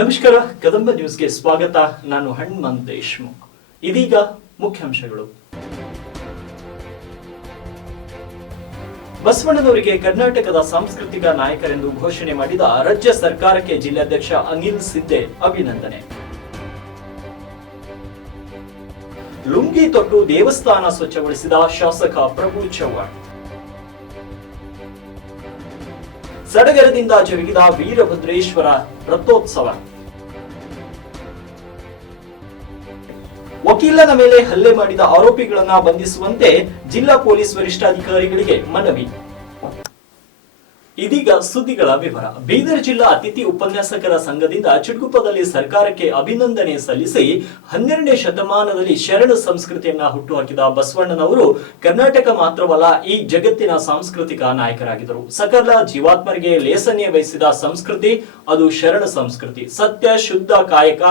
ನಮಸ್ಕಾರ, ಕದಂಬ ನ್ಯೂಸ್ಗೆ ಸ್ವಾಗತ. ನಾನು ಹನುಮಂತ್ ದೇಶ್ಮುಖ್. ಇದೀಗ ಮುಖ್ಯಾಂಶಗಳು. ಬಸವಣ್ಣನವರಿಗೆ ಕರ್ನಾಟಕದ ಸಾಂಸ್ಕೃತಿಕ ನಾಯಕರೆಂದು ಘೋಷಣೆ ಮಾಡಿದ ರಾಜ್ಯ ಸರ್ಕಾರಕ್ಕೆ ಜಿಲ್ಲಾಧ್ಯಕ್ಷ ಅನಿಲ್ ಸಿದ್ದೆ ಅಭಿನಂದನೆ. ಲುಂಗಿ ತೊಟ್ಟು ದೇವಸ್ಥಾನ ಸ್ವಚ್ಛಗೊಳಿಸಿದ ಶಾಸಕ ಪ್ರಭು ಚವ್ಹಾಣ್. ಸಡಗರದಿಂದ ಜರುಗಿದ ವೀರಭದ್ರೇಶ್ವರ ರಥೋತ್ಸವ. ವಕೀಲನ ಮೇಲೆ ಹಲ್ಲೆ ಮಾಡಿದ ಆರೋಪಿಗಳನ್ನ ಬಂಧಿಸುವಂತೆ ಜಿಲ್ಲಾ ಪೊಲೀಸ್ ವರಿಷ್ಠಾಧಿಕಾರಿಗಳಿಗೆ ಮನವಿ. ಇದೀಗ ಸುದ್ದಿಗಳ ವಿವರ. ಬೀದರ್ ಜಿಲ್ಲಾ ಅತಿಥಿ ಉಪನ್ಯಾಸಕರ ಸಂಘದಿಂದ ಚಿಟಗುಪ್ಪದಲ್ಲಿ ಸರ್ಕಾರಕ್ಕೆ ಅಭಿನಂದನೆ ಸಲ್ಲಿಸಿ 12ನೇ ಶತಮಾನದಲ್ಲಿ ಶರಣ ಸಂಸ್ಕೃತಿಯನ್ನ ಹುಟ್ಟುಹಾಕಿದ ಬಸವಣ್ಣನವರು ಕರ್ನಾಟಕ ಮಾತ್ರವಲ್ಲ, ಈ ಜಗತ್ತಿನ ಸಾಂಸ್ಕೃತಿಕ ನಾಯಕರಾಗಿದ್ದರು. ಸಕಲ ಜೀವಾತ್ಮರಿಗೆ ಲೇಸನ್ಯ ವಹಿಸಿದ ಸಂಸ್ಕೃತಿ ಅದು ಶರಣ ಸಂಸ್ಕೃತಿ. ಸತ್ಯ, ಶುದ್ಧ ಕಾಯಕ,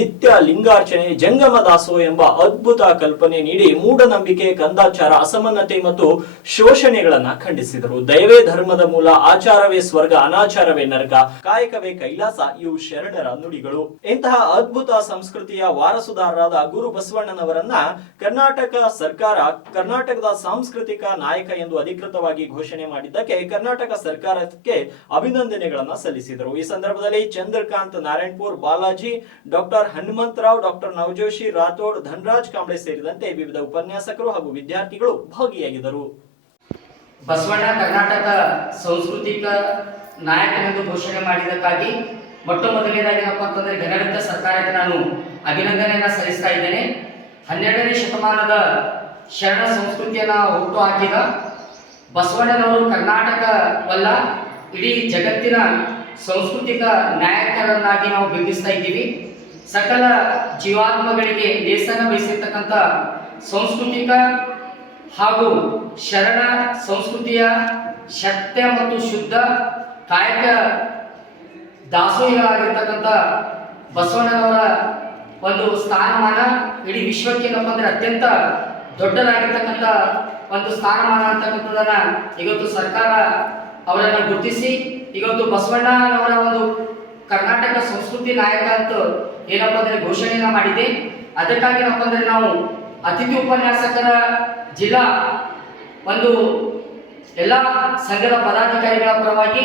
ನಿತ್ಯ ಲಿಂಗಾರ್ಚನೆ, ಜಂಗಮ ದಾಸೋಹ ಎಂಬ ಅದ್ಭುತ ಕಲ್ಪನೆ ನೀಡಿ ಮೂಢನಂಬಿಕೆ, ಕಂದಾಚಾರ, ಅಸಮಾನತೆ ಮತ್ತು ಶೋಷಣೆಗಳನ್ನ ಖಂಡಿಸಿದರು. ದಯವೇ ಧರ್ಮದ ಮೂಲ, ಆಚಾರವೇ ಸ್ವರ್ಗ, ಅನಾಚಾರವೇ ನರಕ, ಕಾಯಕವೇ ಕೈಲಾಸ ಇವು ಶರಣರ ನುಡಿಗಳು. ಇಂತಹ ಅದ್ಭುತ ಸಂಸ್ಕೃತಿಯ ವಾರಸುದಾರರಾದ ಗುರು ಬಸವಣ್ಣನವರನ್ನ ಕರ್ನಾಟಕ ಸರ್ಕಾರ ಕರ್ನಾಟಕದ ಸಾಂಸ್ಕೃತಿಕ ನಾಯಕ ಎಂದು ಅಧಿಕೃತವಾಗಿ ಘೋಷಣೆ ಮಾಡಿದ್ದಕ್ಕೆ ಕರ್ನಾಟಕ ಸರ್ಕಾರಕ್ಕೆ ಅಭಿನಂದನೆಗಳನ್ನ ಸಲ್ಲಿಸಿದರು. ಈ ಸಂದರ್ಭದಲ್ಲಿ ಚಂದ್ರಕಾಂತ್ ನಾರಾಯಣಪುರ್, ಬಾಲಾಜಿ, ಡಾಕ್ಟರ್ ಹನುಮಂತರಾವ್, ಡಾಕ್ಟರ್ ನವಜೋಶಿ ರಾಥೋಡ್, ಧನರಾಜ್ ಕಾಂಬ್ಳೆ ಸೇರಿದಂತೆ ವಿವಿಧ ಉಪನ್ಯಾಸಕರು ಹಾಗೂ ವಿದ್ಯಾರ್ಥಿಗಳು ಭಾಗಿಯಾಗಿದ್ದರು. ಬಸವಣ್ಣ ಕರ್ನಾಟಕ ಸಾಂಸ್ಕೃತಿಕ ನಾಯಕನೆಂದು ಘೋಷಣೆ ಮಾಡಿದ್ದಕ್ಕಾಗಿ ಮೊಟ್ಟ ಮೊದಲನೇದಾಗಿ ಏನಪ್ಪ ಅಂತಂದ್ರೆ ಕರ್ನಾಟಕ ಸರ್ಕಾರಕ್ಕೆ ನಾನು ಅಭಿನಂದನೆಯನ್ನು ಸಲ್ಲಿಸ್ತಾ ಇದ್ದೇನೆ. 12ನೇ ಶತಮಾನದ ಶರಣ ಸಂಸ್ಕೃತಿಯನ್ನ ಹುಟ್ಟು ಹಾಕಿದ ಬಸವಣ್ಣನವರು ಕರ್ನಾಟಕವಲ್ಲ, ಇಡೀ ಜಗತ್ತಿನ ಸಾಂಸ್ಕೃತಿಕ ನಾಯಕರನ್ನಾಗಿ ನಾವು ಬಿಂಬಿಸ್ತಾ ಇದ್ದೀವಿ. ಸಕಲ ಜೀವಾತ್ಮಗಳಿಗೆ ಲೇಸನ ವಹಿಸಿರ್ತಕ್ಕಂಥ ಸಾಂಸ್ಕೃತಿಕ ಹಾಗೂ ಶರಣ ಸಂಸ್ಕೃತಿಯ ಸತ್ಯ ಮತ್ತು ಶುದ್ಧ ಕಾಯಕ ದಾಸೋಹಿಗಳಾಗಿರ್ತಕ್ಕಂಥ ಬಸವಣ್ಣನವರ ಒಂದು ಸ್ಥಾನಮಾನ ಇಡೀ ವಿಶ್ವಕ್ಕೆ ಏನಪ್ಪ ಅಂದ್ರೆ ಅತ್ಯಂತ ದೊಡ್ಡದಾಗಿರ್ತಕ್ಕಂಥ ಒಂದು ಸ್ಥಾನಮಾನ ಅಂತಕ್ಕಂಥದ್ದನ್ನ ಇವತ್ತು ಸರ್ಕಾರ ಅವರನ್ನು ಗುರುತಿಸಿ ಇವತ್ತು ಬಸವಣ್ಣನವರ ಒಂದು ಕರ್ನಾಟಕ ಸಂಸ್ಕೃತಿ ನಾಯಕ ಅಂತ ಏನಪ್ಪ ಅಂದ್ರೆ ಘೋಷಣೆಯನ್ನ ಮಾಡಿದೆ. ಅದಕ್ಕಾಗಿ ಏನಪ್ಪ ಅಂದ್ರೆ ನಾವು ಅತಿಥಿ ಉಪನ್ಯಾಸಕರ ಜಿಲ್ಲಾ ಒಂದು ಎಲ್ಲ ಸಂಘದ ಪದಾಧಿಕಾರಿಗಳ ಪರವಾಗಿ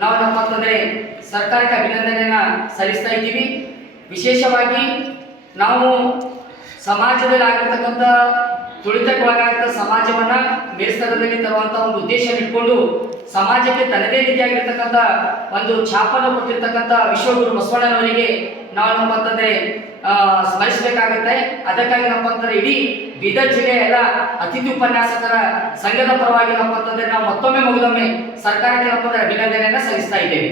ನಾವು ಏನಪ್ಪ ಅಂತಂದ್ರೆ ಸರ್ಕಾರಕ್ಕೆ ಅಭಿನಂದನೆಯನ್ನ ಸಲ್ಲಿಸ್ತಾ ಇದ್ದೀವಿ. ವಿಶೇಷವಾಗಿ ನಾವು ಸಮಾಜದಲ್ಲಿ ಆಗಿರ್ತಕ್ಕಂಥ ತುಳಿತಕ್ಕೊಳಗಾಗಿದ್ದ ಸಮಾಜವನ್ನ ಮೇಲ್ಸ್ತರದಲ್ಲಿ ತರುವಂತ ಒಂದು ಉದ್ದೇಶ ಇಟ್ಕೊಂಡು ಸಮಾಜಕ್ಕೆ ತನ್ನದೇ ರೀತಿಯಾಗಿರ್ತಕ್ಕಂಥ ಒಂದು ಛಾಪನ್ನು ಕೊಟ್ಟಿರ್ತಕ್ಕಂಥ ವಿಶ್ವಗುರು ಬಸವಣ್ಣನವರಿಗೆ ನಾವು ಏನಪ್ಪ ಅಂತಂದ್ರೆ ಸ್ಮರಿಸಬೇಕಾಗುತ್ತೆ. ಅದಕ್ಕಾಗಿ ಏನಪ್ಪ ಅಂತಂದ್ರೆ ಇಡೀ ಬೀದರ್ ಜಿಲ್ಲೆಯ ಎಲ್ಲ ಅತಿಥಿ ಉಪನ್ಯಾಸಕರ ಸಂಘದ ಪರವಾಗಿ ಏನಪ್ಪ ಅಂತಂದ್ರೆ ನಾವು ಮತ್ತೊಮ್ಮೆ ಮುಗಿದೊಮ್ಮೆ ಸರ್ಕಾರಕ್ಕೆ ಏನಪ್ಪ ಅಂದ್ರೆ ಅಭಿನಂದನೆಯನ್ನ ಸಲ್ಲಿಸ್ತಾ ಇದ್ದೇವೆ.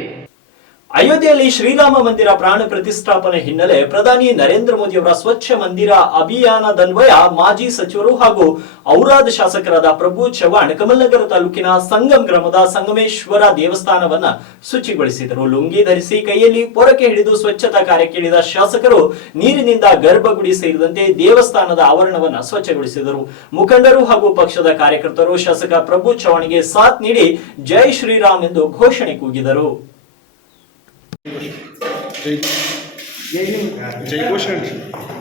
ಅಯೋಧ್ಯೆಯಲ್ಲಿ ಶ್ರೀರಾಮ ಮಂದಿರ ಪ್ರಾಣ ಪ್ರತಿಷ್ಠಾಪನೆ ಹಿನ್ನೆಲೆ ಪ್ರಧಾನಿ ನರೇಂದ್ರ ಮೋದಿ ಅವರ ಸ್ವಚ್ಛ ಮಂದಿರ ಅಭಿಯಾನದನ್ವಯ ಮಾಜಿ ಸಚಿವರು ಹಾಗೂ ಔರಾದ್ ಶಾಸಕರಾದ ಪ್ರಭು ಚವ್ಹಾಣ್ ಕಮಲನಗರ ತಾಲೂಕಿನ ಸಂಗಮ್ ಗ್ರಾಮದ ಸಂಗಮೇಶ್ವರ ದೇವಸ್ಥಾನವನ್ನ ಶುಚಿಗೊಳಿಸಿದರು. ಲುಂಗಿ ಧರಿಸಿ ಕೈಯಲ್ಲಿ ಪೊರಕೆ ಹಿಡಿದು ಸ್ವಚ್ಛತಾ ಕಾರ್ಯಕ್ಕೆ ಇಳಿದ ಶಾಸಕರು ನೀರಿನಿಂದ ಗರ್ಭಗುಡಿ ಸೇರಿದಂತೆ ದೇವಸ್ಥಾನದ ಆವರಣವನ್ನ ಸ್ವಚ್ಛಗೊಳಿಸಿದರು. ಮುಖಂಡರು ಹಾಗೂ ಪಕ್ಷದ ಕಾರ್ಯಕರ್ತರು ಶಾಸಕ ಪ್ರಭು ಚವ್ಹಾಣ್ಗೆ ಸಾಥ್ ನೀಡಿ ಜೈ ಶ್ರೀರಾಮ್ ಎಂದು ಘೋಷಣೆ ಕೂಗಿದರು. जय घोषण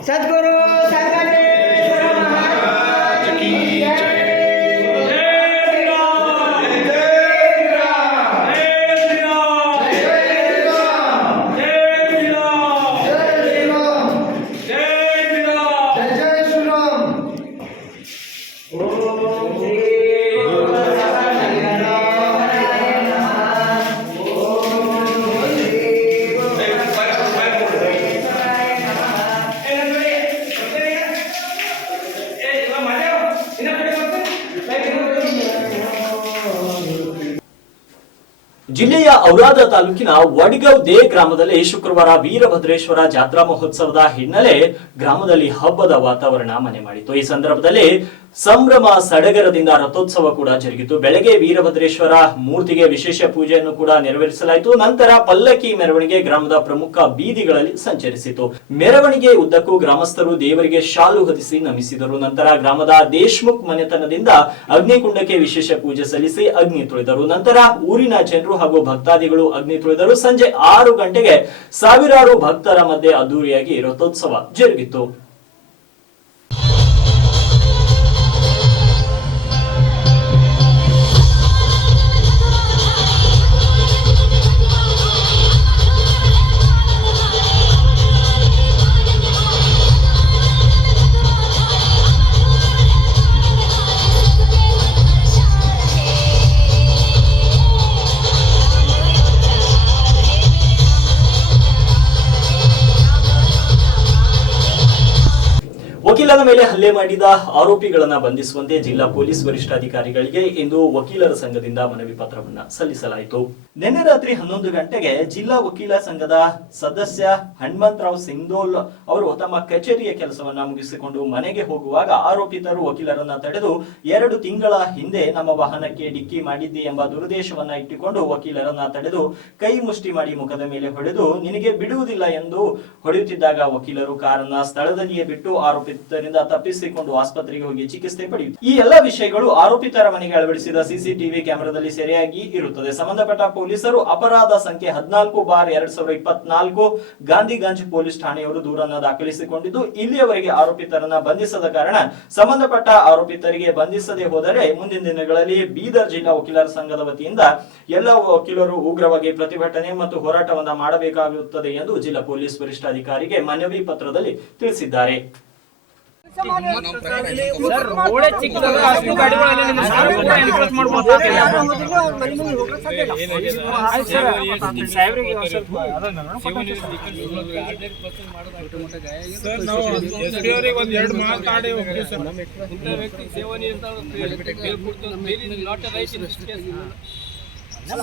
सद्गुरु संगमेश्वर महाराज की जय। ಜಿಲ್ಲೆಯ ಔರಾದ ತಾಲೂಕಿನ ವಡ್ಗವ್ ದೇ ಗ್ರಾಮದಲ್ಲಿ ಶುಕ್ರವಾರ ವೀರಭದ್ರೇಶ್ವರ ಜಾತ್ರಾ ಮಹೋತ್ಸವದ ಹಿನ್ನೆಲೆ ಗ್ರಾಮದಲ್ಲಿ ಹಬ್ಬದ ವಾತಾವರಣ ಮನೆ ಮಾಡಿತು. ಈ ಸಂದರ್ಭದಲ್ಲಿ ಸಂಭ್ರಮ ಸಡಗರದಿಂದ ರಥೋತ್ಸವ ಕೂಡ ಜರುಗಿತು. ಬೆಳಗ್ಗೆ ವೀರಭದ್ರೇಶ್ವರ ಮೂರ್ತಿಗೆ ವಿಶೇಷ ಪೂಜೆಯನ್ನು ಕೂಡ ನೆರವೇರಿಸಲಾಯಿತು. ನಂತರ ಪಲ್ಲಕ್ಕಿ ಮೆರವಣಿಗೆ ಗ್ರಾಮದ ಪ್ರಮುಖ ಬೀದಿಗಳಲ್ಲಿ ಸಂಚರಿಸಿತು. ಮೆರವಣಿಗೆ ಉದ್ದಕ್ಕೂ ಗ್ರಾಮಸ್ಥರು ದೇವರಿಗೆ ಶಾಲು ಹೊದಿಸಿ ನಮಿಸಿದರು. ನಂತರ ಗ್ರಾಮದ ದೇಶ್ಮುಖ್ ಮನೆತನದಿಂದ ಅಗ್ನಿಕುಂಡಕ್ಕೆ ವಿಶೇಷ ಪೂಜೆ ಸಲ್ಲಿಸಿ ಅಗ್ನಿ ತುಳಿದರು. ನಂತರ ಊರಿನ ಜನರು ಹಾಗೂ ಭಕ್ತಾದಿಗಳು ಅಗ್ನಿ ತುಳಿದರು. ಸಂಜೆ 6 ಗಂಟೆಗೆ ಸಾವಿರಾರು ಭಕ್ತರ ಮಧ್ಯೆ ಅದ್ದೂರಿಯಾಗಿ ರಥೋತ್ಸವ ಜರುಗಿತು. ವಕೀಲರ ಮೇಲೆ ಹಲ್ಲೆ ಮಾಡಿದ ಆರೋಪಿಗಳನ್ನ ಬಂಧಿಸುವಂತೆ ಜಿಲ್ಲಾ ಪೊಲೀಸ್ ವರಿಷ್ಠಾಧಿಕಾರಿಗಳಿಗೆ ಇಂದು ವಕೀಲರ ಸಂಘದಿಂದ ಮನವಿ ಪತ್ರವನ್ನ ಸಲ್ಲಿಸಲಾಯಿತು. ನಿನ್ನೆ ರಾತ್ರಿ 11 ಗಂಟೆಗೆ ಜಿಲ್ಲಾ ವಕೀಲ ಸಂಘದ ಸದಸ್ಯ ಹನುಮಂತರಾವ್ ಸಿಂಧೋಲ್ ಅವರು ತಮ್ಮ ಕಚೇರಿಯ ಕೆಲಸವನ್ನ ಮುಗಿಸಿಕೊಂಡು ಮನೆಗೆ ಹೋಗುವಾಗ ಆರೋಪಿತರು ವಕೀಲರನ್ನ ತಡೆದು 2 ತಿಂಗಳ ಹಿಂದೆ ನಮ್ಮ ವಾಹನಕ್ಕೆ ಡಿಕ್ಕಿ ಮಾಡಿದ್ದೆ ಎಂಬ ದುರುದ್ದೇಶವನ್ನ ಇಟ್ಟುಕೊಂಡು ವಕೀಲರನ್ನ ತಡೆದು ಕೈ ಮುಷ್ಟಿ ಮಾಡಿ ಮುಖದ ಮೇಲೆ ಹೊಡೆದು ನಿನಗೆ ಬಿಡುವುದಿಲ್ಲ ಎಂದು ಹೊಡೆಯುತ್ತಿದ್ದಾಗ ವಕೀಲರು ಕಾರನ್ನ ಸ್ಥಳದಲ್ಲಿಯೇ ಬಿಟ್ಟು ಆರೋಪಿತರಿಂದ ತಪ್ಪಿಸಿಕೊಂಡು ಆಸ್ಪತ್ರೆಗೆ ಹೋಗಿ ಚಿಕಿತ್ಸೆ ಪಡೆಯುತ್ತಾರೆ. ಈ ಎಲ್ಲ ವಿಷಯಗಳು ಆರೋಪಿತರ ಮನೆಗೆ ಅಳವಡಿಸಿದ ಸಿಸಿಟಿವಿ ಕ್ಯಾಮೆರಾದಲ್ಲಿ ಸೆರೆಯಾಗಿ ಇರುತ್ತದೆ. ಸಂಬಂಧಪಟ್ಟ ಪೊಲೀಸರು ಅಪರಾಧ ಸಂಖ್ಯೆ 14/2024 ಗಾಂಧಿಗಂಜ್ ಪೊಲೀಸ್ ಠಾಣೆಯವರು ದೂರನ್ನ ದಾಖಲಿಸಿಕೊಂಡಿದ್ದು ಇಲ್ಲಿಯವರೆಗೆ ಆರೋಪಿತರನ್ನ ಬಂಧಿಸದ ಕಾರಣ ಸಂಬಂಧಪಟ್ಟ ಆರೋಪಿತರಿಗೆ ಬಂಧಿಸದೆ ಹೋದರೆ ಮುಂದಿನ ದಿನಗಳಲ್ಲಿ ಬೀದರ್ ಜಿಲ್ಲಾ ವಕೀಲರ ಸಂಘದ ವತಿಯಿಂದ ಎಲ್ಲ ವಕೀಲರು ಉಗ್ರವಾಗಿ ಪ್ರತಿಭಟನೆ ಮತ್ತು ಹೋರಾಟವನ್ನ ಮಾಡಬೇಕಾಗುತ್ತದೆ ಎಂದು ಜಿಲ್ಲಾ ಪೊಲೀಸ್ ವರಿಷ್ಠಾಧಿಕಾರಿಗೆ ಮನವಿ ಪತ್ರದಲ್ಲಿ ತಿಳಿಸಿದ್ದಾರೆ.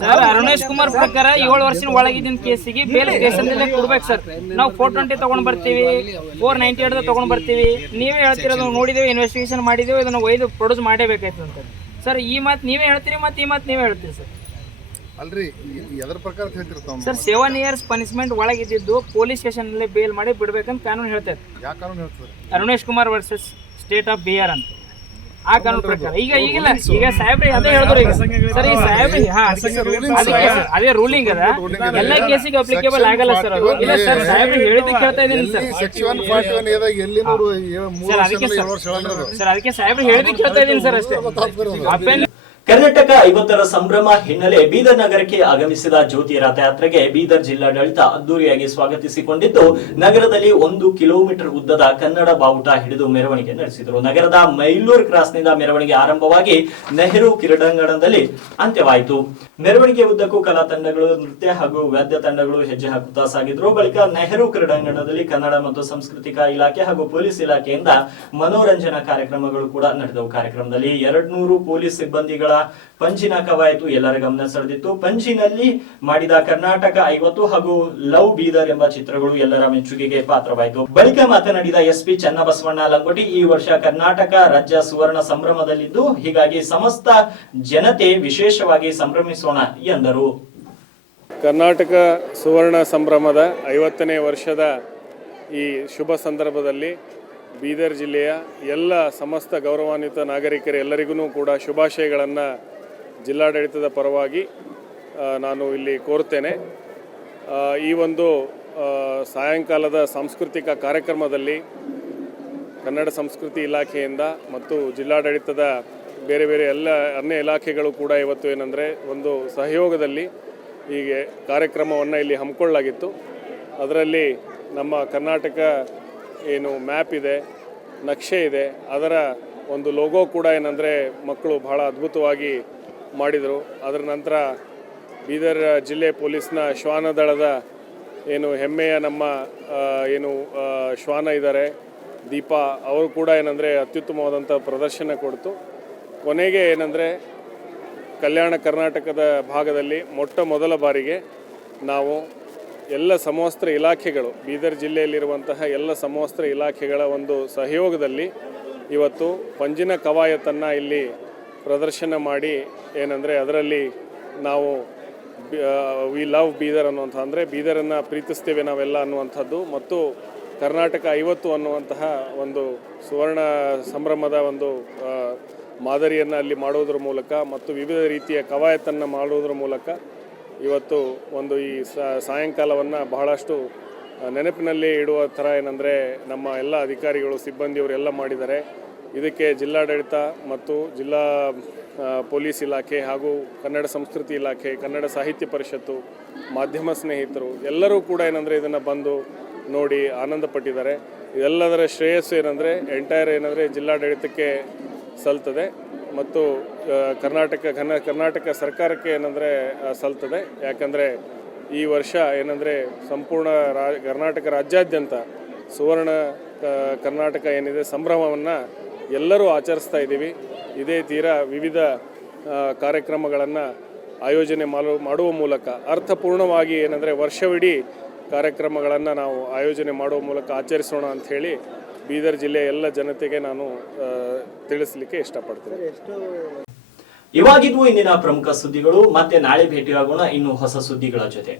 ಸರ್ ಅರುಣೇಶ್ ಕುಮಾರ್ ಪ್ರಕಾರ 7 ವರ್ಷದ ಒಳಗಿನ ಕೇಸಿಗೆ ಬೇಲ್ ಸ್ಟೇಷನ್ ಕೊಡ್ಬೇಕು ಸರ್. ನಾವು 420 ತಗೊಂಡ್ ಬರ್ತೀವಿ, 498 ತಗೊಂಡ್ ಬರ್ತೀವಿ. ನೀವೇ ಹೇಳ್ತಿರೋದು ನೋಡಿದೇವೆ, ಇನ್ವೆಸ್ಟಿಗೇಷನ್ ಮಾಡಿದೇವೆ, ಇದನ್ನ ಒಯ್ದು ಪ್ರೊಡ್ಯೂಸ್ ಮಾಡಬೇಕಾಯ್ತು ಅಂತ ಸರ್. ಈ ಮಾತು ನೀವೇ ಹೇಳ್ತೀರಿ, ಮತ್ತೆ ಈ ಮಾತು ನೀವೇ ಹೇಳ್ತೀರಿ ಸರ್. ಅಲ್ರಿ ಎದರ ಪ್ರಕಾರ ಹೇಳ್ತಿರ್ತಾವ ಸರ್ 7 years ಪನಿಷ್ಮೆಂಟ್ ಒಳಗಿದ್ದು ಪೊಲೀಸ್ ಸ್ಟೇಷನ್ ನಲ್ಲಿ ಬೇಲ್ ಮಾಡಿ ಬಿಡ್ಬೇಕಂತ ಕಾನೂನು ಹೇಳ್ತದೆ. ಯಾವ ಕಾನೂನು ಹೇಳ್ತದೆ? Arunesh Kumar versus state of Bihar ಅಂತ ಆ ಕಾನೂನು ಪ್ರಕಾರ ಈಗಿಲ್ಲ. ಈಗ ಸಾಹೇಬ್ರಿ ಅದೇ ಹೇಳಿದ್ರು ಈಗ ಸರ್. ಈ ಸಾಹೇಬ್ರಿ ಅದೇ ರೂಲಿಂಗ್ ಅದ, ಎಲ್ಲ ಕೇಸಿಗೆ ಅಪ್ಲಿಕೇಬಲ್ ಆಗಲ್ಲ ಸರ್ ಅದು. ಇಲ್ಲ ಸರ್ ಸಾಹೇಬ್ರಿ ಹೇಳಿದ್ದಕ್ಕೆ ಹೇಳ್ತಾ ಇದ್ದೀನಿ ಸರ್. ಸರ್ ಅದಕ್ಕೆ ಸಾಹೇಬ್ರಿ ಹೇಳಿದ್ದಕ್ಕೆ ಹೇಳ್ತಾ ಇದ್ದೀನಿ ಸರ್ ಅಷ್ಟೇ. ಕರ್ನಾಟಕ 50ರ ಸಂಭ್ರಮ ಹಿನ್ನೆಲೆ ಬೀದರ್ ನಗರಕ್ಕೆ ಆಗಮಿಸಿದ ಜ್ಯೋತಿ ರಥಯಾತ್ರೆಗೆ ಬೀದರ್ ಜಿಲ್ಲಾಡಳಿತ ಅದ್ದೂರಿಯಾಗಿ ಸ್ವಾಗತಿಸಿಕೊಂಡಿದ್ದು ನಗರದಲ್ಲಿ 1 ಕಿಲೋಮೀಟರ್ ಉದ್ದದ ಕನ್ನಡ ಬಾವುಟ ಹಿಡಿದು ಮೆರವಣಿಗೆ ನಡೆಸಿದರು. ನಗರದ ಮೈಲೂರ್ ಕ್ರಾಸ್ನಿಂದ ಮೆರವಣಿಗೆ ಆರಂಭವಾಗಿ ನೆಹರು ಕ್ರೀಡಾಂಗಣದಲ್ಲಿ ಅಂತ್ಯವಾಯಿತು. ಮೆರವಣಿಗೆ ಉದ್ದಕ್ಕೂ ಕಲಾ ತಂಡಗಳು, ನೃತ್ಯ ಹಾಗೂ ವಾದ್ಯ ತಂಡಗಳು ಹೆಜ್ಜೆ ಹಾಕುತ್ತಾ ಸಾಗಿದ್ರು. ಬಳಿಕ ನೆಹರು ಕ್ರೀಡಾಂಗಣದಲ್ಲಿ ಕನ್ನಡ ಮತ್ತು ಸಾಂಸ್ಕೃತಿಕ ಇಲಾಖೆ ಹಾಗೂ ಪೊಲೀಸ್ ಇಲಾಖೆಯಿಂದ ಮನೋರಂಜನಾ ಕಾರ್ಯಕ್ರಮಗಳು ಕೂಡ ನಡೆದವು. ಕಾರ್ಯಕ್ರಮದಲ್ಲಿ 200 ಪೊಲೀಸ್ ಸಿಬ್ಬಂದಿಗಳ ಪಂಜಿನ ಕವಾಯತು ಎಲ್ಲರ ಗಮನ ಸೆಳೆದಿತ್ತು. ಪಂಜಿನಲ್ಲಿ ಮಾಡಿದ ಕರ್ನಾಟಕ 50 ಹಾಗೂ ಲವ್ ಬೀದರ್ ಎಂಬ ಚಿತ್ರಗಳು ಎಲ್ಲರ ಮೆಚ್ಚುಗೆಗೆ ಪಾತ್ರವಾಯಿತು. ಬಳಿಕ ಮಾತನಾಡಿದ ಎಸ್ಪಿ ಚನ್ನಬಸವಣ್ಣ ಲಂಗೋಟಿ, ಈ ವರ್ಷ ಕರ್ನಾಟಕ ರಾಜ್ಯ ಸುವರ್ಣ ಸಂಭ್ರಮದಲ್ಲಿದ್ದು ಹೀಗಾಗಿ ಸಮಸ್ತ ಜನತೆ ವಿಶೇಷವಾಗಿ ಸಂಭ್ರಮಿಸೋಣ ಎಂದರು. ಕರ್ನಾಟಕ ಸುವರ್ಣ ಸಂಭ್ರಮದ 50ನೇ ವರ್ಷದ ಈ ಶುಭ ಸಂದರ್ಭದಲ್ಲಿ ಬೀದರ್ ಜಿಲ್ಲೆಯ ಎಲ್ಲ ಸಮಸ್ತ ಗೌರವಾನ್ವಿತ ನಾಗರಿಕರೆಲ್ಲರಿಗೂ ಕೂಡ ಶುಭಾಶಯಗಳನ್ನು ಜಿಲ್ಲಾಡಳಿತದ ಪರವಾಗಿ ನಾನು ಇಲ್ಲಿ ಕೋರುತ್ತೇನೆ. ಈ ಒಂದು ಸಾಯಂಕಾಲದ ಸಾಂಸ್ಕೃತಿಕ ಕಾರ್ಯಕ್ರಮದಲ್ಲಿ ಕನ್ನಡ ಸಂಸ್ಕೃತಿ ಇಲಾಖೆಯಿಂದ ಮತ್ತು ಜಿಲ್ಲಾಡಳಿತದ ಬೇರೆ ಬೇರೆ ಎಲ್ಲ ಅನ್ಯ ಇಲಾಖೆಗಳು ಕೂಡ ಇವತ್ತು ಏನಂದರೆ ಒಂದು ಸಹಯೋಗದಲ್ಲಿ ಹೀಗೆ ಕಾರ್ಯಕ್ರಮವನ್ನು ಇಲ್ಲಿ ಹಮ್ಮಿಕೊಳ್ಳಲಾಗಿತ್ತು. ಅದರಲ್ಲಿ ನಮ್ಮ ಕರ್ನಾಟಕ ಏನು ಮ್ಯಾಪ್ ಇದೆ, ನಕ್ಷೆ ಇದೆ, ಅದರ ಒಂದು ಲೋಗೋ ಕೂಡ ಏನಂದರೆ ಮಕ್ಕಳು ಬಹಳ ಅದ್ಭುತವಾಗಿ ಮಾಡಿದರು. ಅದರ ನಂತರ ಬೀದರ್ ಜಿಲ್ಲೆ ಪೊಲೀಸ್ನ ಶ್ವಾನ ದಳದ ಏನು ಹೆಮ್ಮೆಯ ನಮ್ಮ ಏನು ಶ್ವಾನ ಇದ್ದಾರೆ ದೀಪಾ, ಅವರು ಕೂಡ ಏನಂದರೆ ಅತ್ಯುತ್ತಮವಾದಂಥ ಪ್ರದರ್ಶನ ಕೊಡ್ತು. ಕೊನೆಗೆ ಏನಂದರೆ ಕಲ್ಯಾಣ ಕರ್ನಾಟಕದ ಭಾಗದಲ್ಲಿ ಮೊಟ್ಟ ಮೊದಲ ಬಾರಿಗೆ ನಾವು ಎಲ್ಲ ಸಮವಸ್ತ್ರ ಇಲಾಖೆಗಳು, ಬೀದರ್ ಜಿಲ್ಲೆಯಲ್ಲಿರುವಂತಹ ಎಲ್ಲ ಸಮವಸ್ತ್ರ ಇಲಾಖೆಗಳ ಒಂದು ಸಹಯೋಗದಲ್ಲಿ ಇವತ್ತು ಪಂಜಿನ ಕವಾಯತನ್ನು ಇಲ್ಲಿ ಪ್ರದರ್ಶನ ಮಾಡಿ ಏನಂದರೆ ಅದರಲ್ಲಿ ನಾವು ವಿ ಲವ್ ಬೀದರ್ ಅನ್ನುವಂಥ, ಅಂದರೆ ಬೀದರನ್ನು ಪ್ರೀತಿಸ್ತೇವೆ ನಾವೆಲ್ಲ ಅನ್ನುವಂಥದ್ದು, ಮತ್ತು ಕರ್ನಾಟಕ 50 ಅನ್ನುವಂತಹ ಒಂದು ಸುವರ್ಣ ಸಂಭ್ರಮದ ಒಂದು ಮಾದರಿಯನ್ನು ಅಲ್ಲಿ ಮಾಡುವುದರ ಮೂಲಕ ಮತ್ತು ವಿವಿಧ ರೀತಿಯ ಕವಾಯತನ್ನು ಮಾಡುವುದರ ಮೂಲಕ ಇವತ್ತು ಒಂದು ಈ ಸಾಯಂಕಾಲವನ್ನು ಬಹಳಷ್ಟು ನೆನಪಿನಲ್ಲಿ ಇಡುವ ಥರ ಏನಂದರೆ ನಮ್ಮ ಎಲ್ಲ ಅಧಿಕಾರಿಗಳು ಸಿಬ್ಬಂದಿಯವರೆಲ್ಲ ಮಾಡಿದ್ದಾರೆ. ಇದಕ್ಕೆ ಜಿಲ್ಲಾಡಳಿತ ಮತ್ತು ಜಿಲ್ಲಾ ಪೊಲೀಸ್ ಇಲಾಖೆ ಹಾಗೂ ಕನ್ನಡ ಸಂಸ್ಕೃತಿ ಇಲಾಖೆ, ಕನ್ನಡ ಸಾಹಿತ್ಯ ಪರಿಷತ್ತು, ಮಾಧ್ಯಮ ಸ್ನೇಹಿತರು ಎಲ್ಲರೂ ಕೂಡ ಏನಂದರೆ ಇದನ್ನು ಬಂದು ನೋಡಿ ಆನಂದ ಪಟ್ಟಿದ್ದಾರೆ. ಇದೆಲ್ಲದರ ಶ್ರೇಯಸ್ಸು ಏನಂದರೆ ಎಂಟೈರ್ ಏನಂದರೆ ಜಿಲ್ಲಾಡಳಿತಕ್ಕೆ ಸಲ್ತದೆ ಮತ್ತು ಕರ್ನಾಟಕ ಸರ್ಕಾರಕ್ಕೆ ಏನಂದರೆ ಸಲ್ತದೆ. ಯಾಕಂದರೆ ಈ ವರ್ಷ ಏನಂದರೆ ಸಂಪೂರ್ಣ ಕರ್ನಾಟಕ ರಾಜ್ಯಾದ್ಯಂತ ಸುವರ್ಣ ಕರ್ನಾಟಕ ಏನಿದೆ ಸಂಭ್ರಮವನ್ನು ಎಲ್ಲರೂ ಆಚರಿಸ್ತಾ ಇದ್ದೀವಿ. ಇದೇ ತೀರ ವಿವಿಧ ಕಾರ್ಯಕ್ರಮಗಳನ್ನು ಆಯೋಜನೆ ಮಾಡುವ ಮೂಲಕ ಅರ್ಥಪೂರ್ಣವಾಗಿ ಏನಂದರೆ ವರ್ಷವಿಡೀ ಕಾರ್ಯಕ್ರಮಗಳನ್ನು ನಾವು ಆಯೋಜನೆ ಮಾಡುವ ಮೂಲಕ ಆಚರಿಸೋಣ ಅಂಥೇಳಿ ಬೀದರ್ ಜಿಲ್ಲೆಯ ಎಲ್ಲ ಜನತೆಗೆ ನಾನು ತಿಳಿಸಲಿಕ್ಕೆ ಇಷ್ಟಪಡ್ತೀನಿ. ಇವಾಗಿದ್ವು ಇಂದಿನ ಪ್ರಮುಖ ಸುದ್ದಿಗಳು. ಮತ್ತೆ ನಾಳೆ ಭೇಟಿಯಾಗೋಣ ಇನ್ನು ಹೊಸ ಸುದ್ದಿಗಳ ಜೊತೆ.